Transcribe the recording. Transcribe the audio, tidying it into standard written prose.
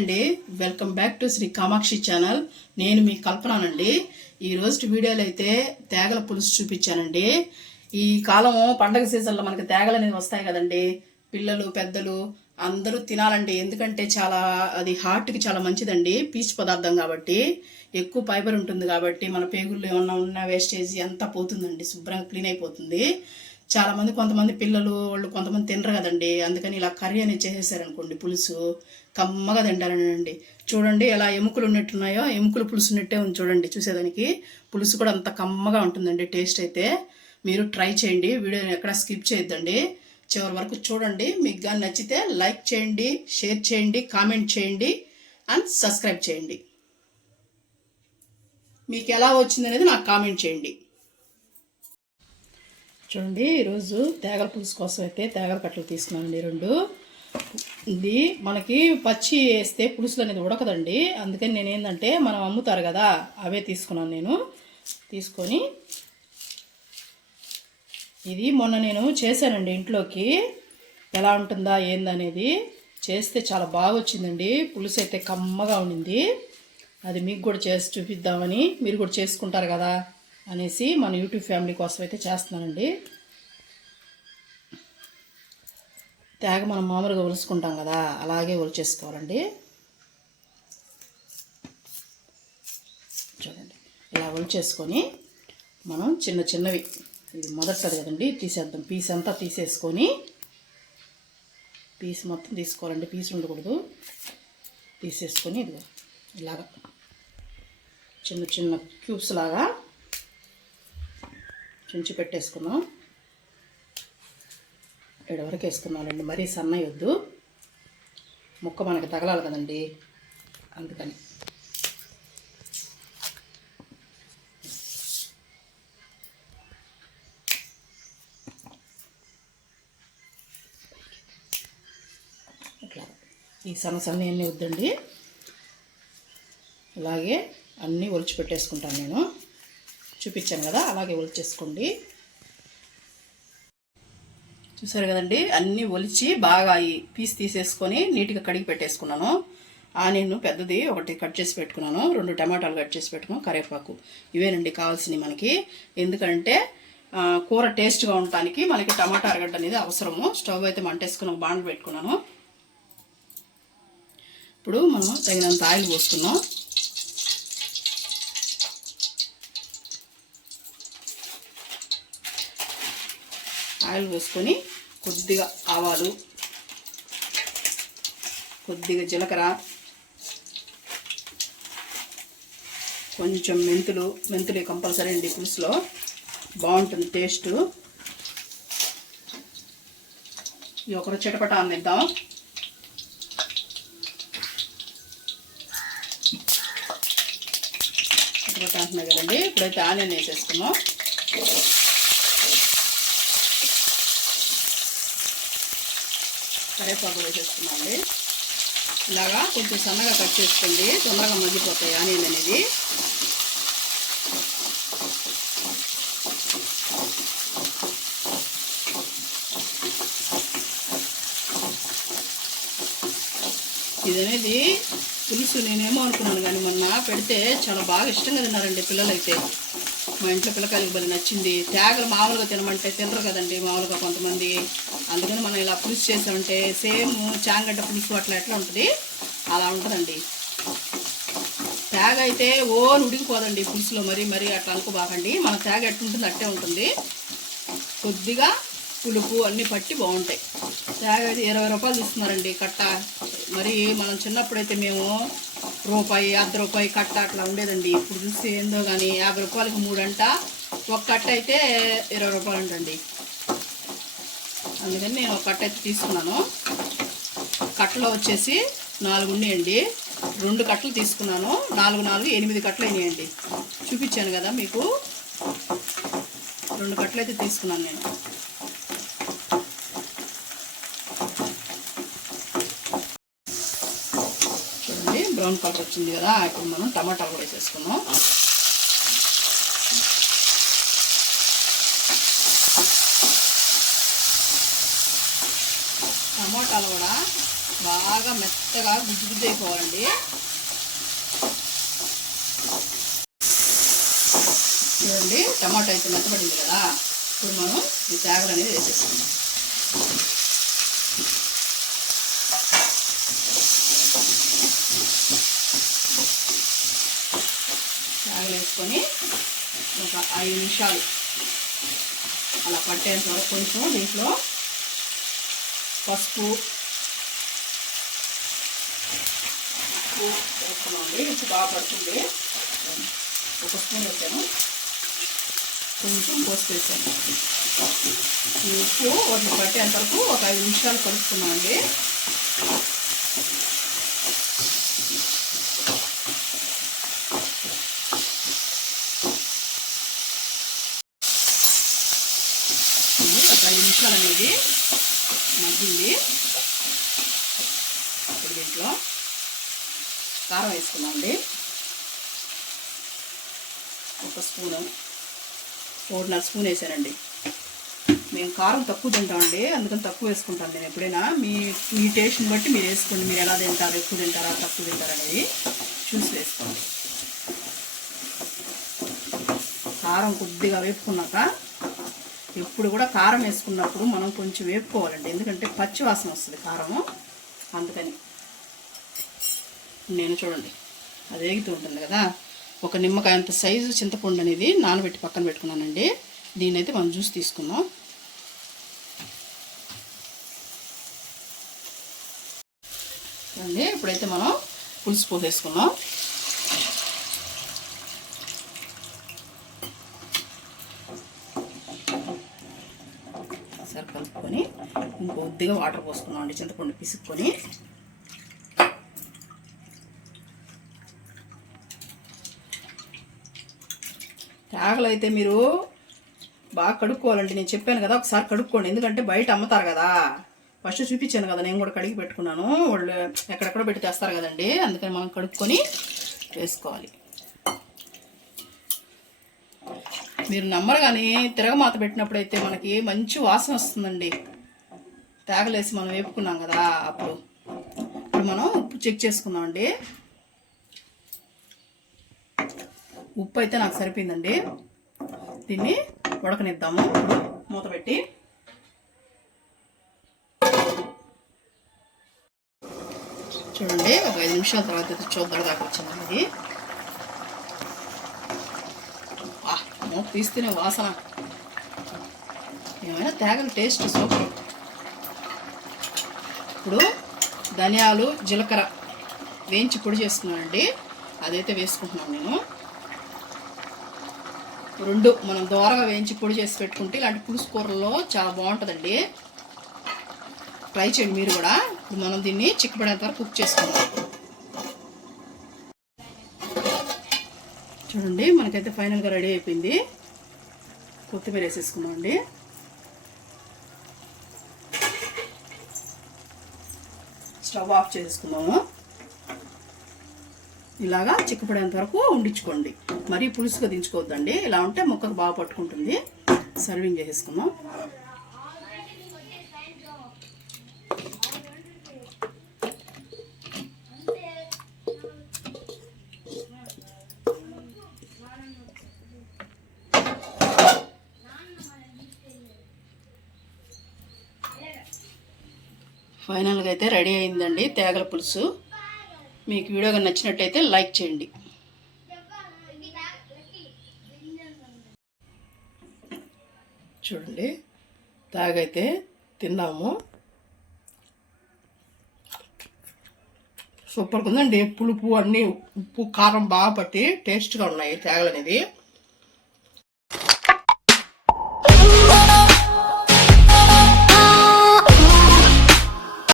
అండి, welcome back to Shri Kamakshi channel. నేను మీ కల్పనానండి. ఈ రోజు వీడియోలో అయితే తేగల పులుసు చూపించానండి. ఈ కాలం పండగ సీజన్లో మనకి తేగలు అనేది వస్తాయి కదండి. పిల్లలు పెద్దలు అందరూ తినాలండి. ఎందుకంటే చాలా అది హార్ట్కి చాలా మంచిదండి. పీచు పదార్థం కాబట్టి ఎక్కువ ఫైబర్ ఉంటుంది కాబట్టి మన పేగుల్లో ఏమన్నా ఉన్న వేస్టేజ్ అంతా పోతుందండి, శుభ్రంగా క్లీన్ అయిపోతుంది. చాలామంది కొంతమంది పిల్లలు వాళ్ళు కొంతమంది తినరు కదండి. అందుకని ఇలా కర్రీ అనేది చేసేసారనుకోండి, పులుసు కమ్మగా తింటారనండి. చూడండి ఎలా ఎముకలు ఉన్నట్టున్నాయో, ఎముకలు పులుసు ఉన్నట్టే ఉంది చూడండి. చూసేదానికి పులుసు కూడా అంత కమ్మగా ఉంటుందండి. టేస్ట్ అయితే మీరు ట్రై చేయండి. వీడియోని ఎక్కడ స్కిప్ చేయొద్దండి, చివరి వరకు చూడండి. మీకు కానీ నచ్చితే లైక్ చేయండి, షేర్ చేయండి, కామెంట్ చేయండి అండ్ సబ్స్క్రైబ్ చేయండి. మీకు ఎలా వచ్చింది అనేది నాకు కామెంట్ చేయండి. చూడండి, ఈరోజు తేగల పులుసు కోసం అయితే తేగల కట్టలు తీసుకున్నానండి 2. ఇది మనకి పచ్చి వేస్తే పులుసులు అనేది ఉడకదండి. అందుకని నేను ఏంటంటే మనం అమ్ముతారు కదా అవే తీసుకున్నాను. నేను తీసుకొని ఇది మొన్న నేను చేశానండి ఇంట్లోకి. ఎలా ఉంటుందా ఏందనేది చేస్తే చాలా బాగా వచ్చిందండి. పులుసు అయితే కమ్మగా ఉండింది. అది మీకు కూడా చేసి చూపిద్దామని, మీరు కూడా చేసుకుంటారు కదా అనేసి మన యూట్యూబ్ ఫ్యామిలీ కోసం అయితే చేస్తున్నానండి. తేగ మనం మామూలుగా ఒలుసుకుంటాం కదా, అలాగే ఒలిచేసుకోవాలండి. చూడండి, ఇలా ఒలిచేసుకొని మనం చిన్న చిన్నవి, ఇది మొదటిసారి కదండి తీసేద్దాం. పీస్ అంతా తీసేసుకొని, పీస్ మొత్తం తీసుకోవాలండి, పీస్ ఉండకూడదు. తీసేసుకొని ఇదిగో ఇలాగా చిన్న చిన్న క్యూబ్స్ లాగా చుంచి పెట్టేసుకున్నాం. ఇక్కడ వరకు వేసుకున్నామండి, మరీ సన్నవి వద్దు, ముక్క మనకి తగలాలి కదండి, అందుకని. ఇట్లా ఈ సన్న అన్నీ వద్దండి, ఇలాగే అన్నీ ఒలిచి పెట్టేసుకుంటాను నేను. చూపించాను కదా, అలాగే ఒలిచేసుకోండి. చూసారు కదండి, అన్నీ ఒలిచి బాగా ఈ పీస్ తీసేసుకొని నీట్గా కడిగి పెట్టేసుకున్నాను. ఆనియన్ పెద్దది ఒకటి కట్ చేసి పెట్టుకున్నాను, 2 టమాటాలు కట్ చేసి పెట్టుకున్నాను, కరివేపాకు. ఇవేనండి కావాల్సినవి మనకి. ఎందుకంటే కూర టేస్ట్గా ఉండటానికి మనకి టమాటా అరగడ్డ అనేది అవసరము. స్టవ్ అయితే మంటేసుకుని ఒక బాండ్ పెట్టుకున్నాను. ఇప్పుడు మనం తగినంత ఆయిల్ పోసుకున్నాం. ఆయిల్ పోసుకొని కొద్దిగా ఆవాలు, కొద్దిగా జీలకర్ర, కొంచెం మెంతులు కంపల్సరీ అండి, పులుసులో బాగుంటుంది టేస్ట్. ఇది ఒకరు చిటపట అందిద్దాం. చిటపట అంటున్నాయి కదండి. ఇప్పుడైతే ఆనియన్ వేసేసుకున్నాం. కరివేపాకు వేసేస్తున్నామండి. ఇలాగా కొంచెం సన్నగా కట్ చేసుకోండి, తొందరగా మగ్గిపోతాయి ఆనియన్ అనేది. ఇది అనేది పులుసు నేనేమో అనుకున్నాను కానీ మొన్న పెడితే చాలా బాగా ఇష్టంగా తిన్నారండి పిల్లలైతే. మా ఇంట్లో పిల్లకాయలకు బలి నచ్చింది. తేగలు మామూలుగా తినమంటే తినరు కదండి మామూలుగా కొంతమంది. అందుకని మనం ఇలా పులుసు చేసామంటే సేమ్ చాంగడ్డ పులుసు అట్లా ఎట్లా ఉంటుంది అలా ఉంటుందండి. తేగ అయితే ఉడికిపోదండి పులుసులో, మరీ అట్లా అనుకోబాకండి. మన తేగ ఎట్టుంటుంది అట్టే ఉంటుంది. కొద్దిగా పులుపు అన్నీ పట్టి బాగుంటాయి. తేగ అయితే 20 రూపాయలు తీస్తున్నారండి కట్ట. మరి మనం చిన్నప్పుడైతే మేము రూపాయి, ₹1 కట్ట అట్లా ఉండేదండి. ఇప్పుడు చూస్తే ఏందో కానీ 50 రూపాయలకి 3 అంట, ఒక కట్ట అయితే 20 రూపాయలు అంటండి. అందుకని నేను ఒక కట్ట అయితే తీసుకున్నాను. కట్టలో వచ్చేసి 4 ఉన్నాయండి. 2 కట్టలు తీసుకున్నాను. 4 8 కట్టలు అయినాయండి. చూపించాను కదా మీకు, 2 కట్టలు అయితే తీసుకున్నాను నేను. చూడండి, బ్రౌన్ కలర్ వచ్చింది కదా. ఇప్పుడు మనం టమాటాలు కూడా వేసేసుకున్నాం. టమాటాలు కూడా బాగా మెత్తగా గుజ్జు గుజ్జు అయిపోవాలండి. చూడండి టమాటో అయితే మెత్తపడింది కదా, ఇప్పుడు మనం ఈ తేగలు అనేది వేసేసుకుందాం. తేగలు వేసుకొని ఒక 5 నిమిషాలు అలా పట్టేంత వరకు కొంచెం దీంట్లో పసుపు వేసుకున్నామండి. ఉప్పు బాగా పడుతుంది. 1 స్పూన్ వేసాను, కొంచెం పోస్ట్ వేసాను. ఈ ఉప్పు వాటిని పట్టేంత వరకు ఒక 5 నిమిషాలు కలుపుకున్నామండి. ఒక 5 నిమిషాలు అనేది మగ్గింది. ఇప్పుడు దీంట్లో కారం వేసుకున్నామండి. 1 స్పూను, 1.5 స్పూన్ వేసానండి. మేము కారం తక్కువ తింటామండి, అందుకని తక్కువ వేసుకుంటాను నేను ఎప్పుడైనా. మీ టేస్ట్ని బట్టి మీరు వేసుకోండి. మీరు ఎలా తింటారు, ఎక్కువ తింటారా తక్కువ తింటారా అనేది చూసి వేసుకోండి. కారం కొద్దిగా వేపుకున్నాక, ఎప్పుడు కూడా కారం వేసుకున్నప్పుడు మనం కొంచెం వేపుకోవాలండి, ఎందుకంటే పచ్చి వాసన వస్తుంది కారము. అందుకని నేను చూడండి అది వేగుతూ ఉంటుంది కదా, ఒక నిమ్మకాయ అంత సైజు చింతపండు అనేది నానబెట్టి పక్కన పెట్టుకున్నానండి. దీన్నైతే మనం జ్యూస్ తీసుకుందాం. చూడండి ఇప్పుడైతే మనం పులుసు పోసేసుకున్నాం. సరే కలుపుకొని ఇంకొద్దిగా వాటర్ పోసుకున్నాం అండి, చింతపండు పిసుక్కొని. తేగలు అయితే మీరు బాగా కడుక్కోవాలండి. నేను చెప్పాను కదా, ఒకసారి కడుక్కోండి, ఎందుకంటే బయట అమ్ముతారు కదా. ఫస్ట్ చూపించాను కదా, నేను కూడా కడిగి పెట్టుకున్నాను. వాళ్ళు ఎక్కడెక్కడో పెట్టి తెస్తారు కదండి, అందుకని మనం కడుక్కొని వేసుకోవాలి. మీరు నమ్మరు కానీ తిరగమాత పెట్టినప్పుడు అయితే మనకి మంచి వాసన వస్తుందండి. తేగలేసి మనం వేపుకున్నాం కదా అప్పుడు. ఇప్పుడు మనం ఉప్పు చెక్ చేసుకుందామండి. ఉప్పు అయితే నాకు సరిపోయిందండి. దీన్ని ఉడకనిద్దాము. మూత పెట్టి చూడండి, ఒక 5 నిమిషాల తర్వాత చూద్దరు దాకా వచ్చిందండి. మూత తీస్తేనే వాసన, ఏమైనా తేగల టేస్ట్ సూపర్. ఇప్పుడు ధనియాలు జీలకర్ర వేయించి పొడి చేసుకున్నానండి, అదైతే వేసుకుంటున్నాను నేను. 2 మనం దోరగా వేయించి పొడి చేసి పెట్టుకుంటే ఇలాంటి పులుసు కూరల్లో చాలా బాగుంటుందండి. ట్రై చేయండి మీరు కూడా. ఇప్పుడు మనం దీన్ని చిక్కబడేంత వరకు కుక్ చేసుకుందాం. చూడండి మనకైతే ఫైనల్గా రెడీ అయిపోయింది. కొత్తిమీర వేసేసుకున్నాం అండి. స్టవ్ ఆఫ్ చేసుకుందాము. ఇలాగా చిక్కపడేంత వరకు ఉండించుకోండి, మరీ పులుసుగా దించుకోవద్దండి. ఇలా ఉంటే ముక్కకు బాగా పట్టుకుంటుంది. సర్వింగ్ చేసేసుకుందాం. ఫైనల్గా అయితే రెడీ అయిందండి తేగల పులుసు. మీకు వీడియోగా నచ్చినట్టయితే లైక్ చేయండి. చూడండి తాగైతే తిన్నాము. సూపర్గా ఉందండి. పులుపు అన్నీ ఉప్పు కారం బాగా పట్టి టేస్ట్గా ఉన్నాయి తేగలు అనేది.